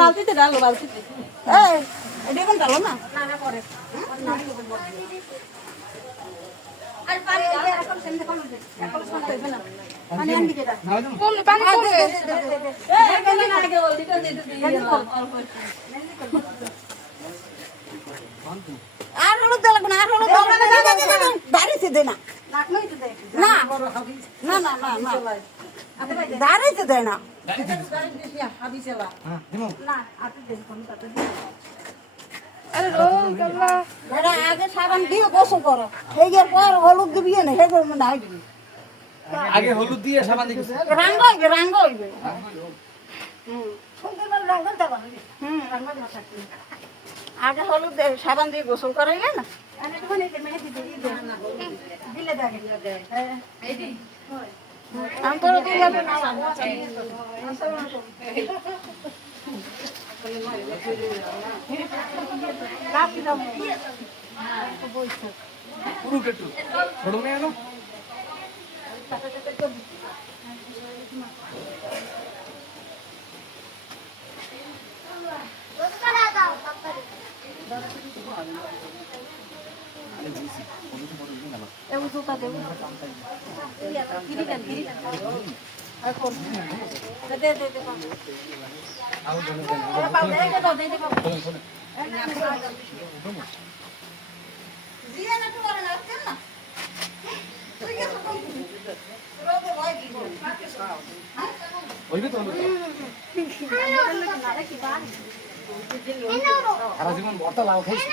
বালতিতে ডালো, বালতিতে ডালো না আর হলুদ দেওয়া লাগবে না, আর হলুদ দাঁড়িয়েছে দে না না না না না না দাঁড়িয়েছে দেয় না আগে সাবান দিয়ে গোসল করো, সেই পর হলুদ দিবি না, হে করবো না আগে হলুদ দিয়ে সাবান দিয়ে রাঙ্গ হইবে, রাঙ্গ হইবে আগে হলুদ সাবান দিয়ে গোসল করাইলে না আমি তো পুরো কেটু ছোট মেয়ে না সারা জীবন বর্তা লাউ খাইছি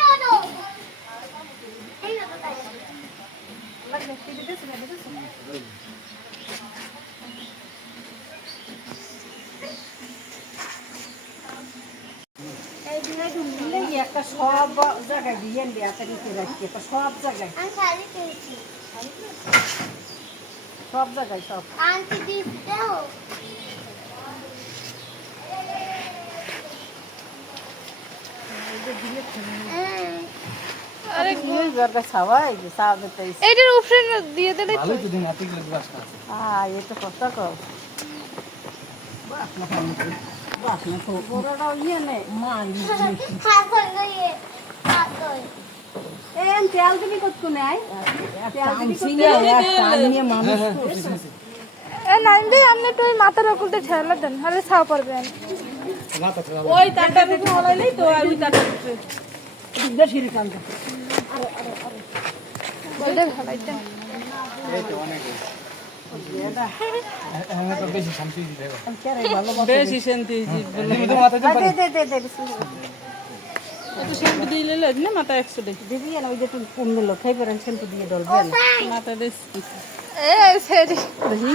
একটা সব জায়গায় দিয়ে রাখি, একটা সব জায়গায় সব জায়গায় সব এটার উপরে দিয়ে দিলে ভালোই তো দিন এত কিলো বাসনা আছে এই তো কষ্ট কর বড়টাও ইয়ে নেই তেল দিবি কতক্ষণ নাইনবে আপনি তো ওই মাথার ওপরতে ঠেলা দেন, হলে ছাও পারবেন ওই তারটা একটু হলাইলেই তো আর ওই তারটা বেশি কাম ওইটা ভালাইতে এই তো অনেক হ্যাঁ তো বেশি শান্তি দিবে বেশি শান্তি তুমি তো মাথা দিয়ে একটু শ্যাম্পু দিয়ে নিলে না মাথা 100 দিবি না, ওই যে একটু কম নিল খাই পারেন শ্যাম্পু দিয়ে ধরবেন মাথা বেশ এ সেটি দেখি